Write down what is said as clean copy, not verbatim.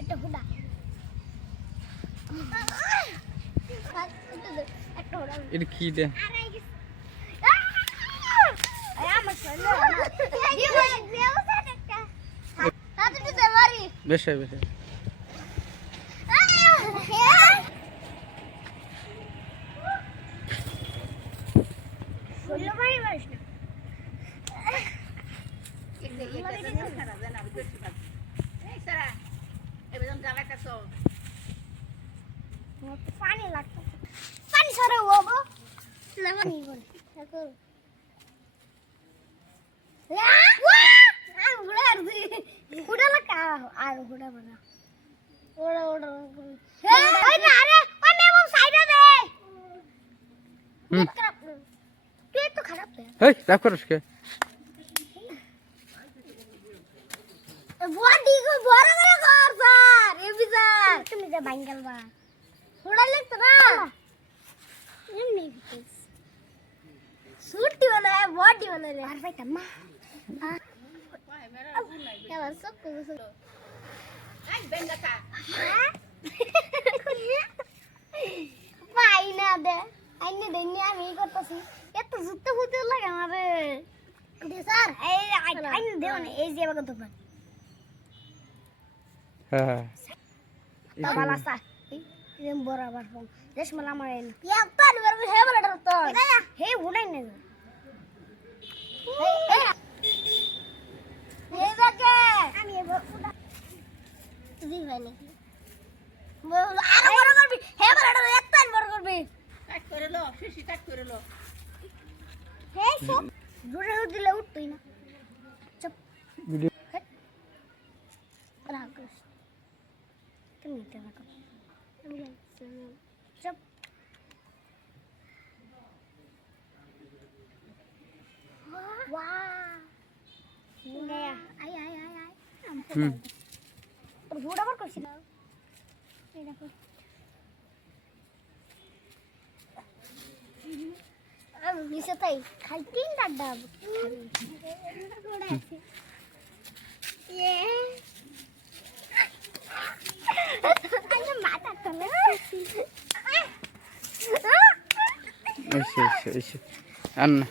এটা হুডা এটা কি দে বেশ বেশ पानी लगता पानी सर वो लगा नहीं बोल उड़ा लगा आ उड़ा बना उड़ा उड़ा ओए ना अरे ओए मैं वो साइड दे तू तो खराब है हे राख कर उसके बॉडी को बोरा मेरा कर सर ये भी सर तुम इधर बैंगल बा थोड़ा लगता ना ये नहीं सूट वाला है बॉडी वाला है अरे भाई तम्मा क्या बात सब कुछ आई बेंगा का भाई ना दे आइने देनिया আমি করতেছি এত জুতো ফুতে লাগে আমারে দে স্যার এই আইনে দেও না এই যে বাগো তো হ্যাঁ তাবালা স্যার এম বরাবর ফোন দেশ মালা মারে ইয়া পান বরাবর হে বলা তো হে উড়াই না হে বাকে আমি উড়া জি ভাই নাকি বল আর বড় করবি হে বলা এক পান বড় করবি কাট করে লো শিশি কাট করে লো হে সব জোরে দিলে উঠবই না চুপ ভিডিও রাখ তুমি এটা রাখো চুপ वाह गया आई आई आई आई और घोड़ा पर करছিলা এই দেখো अब নিচে তাই খাই তিন ডাড্ডা ঘোড়া আছে ये আরে মাথা তোলে এসে এসে এসে আন্না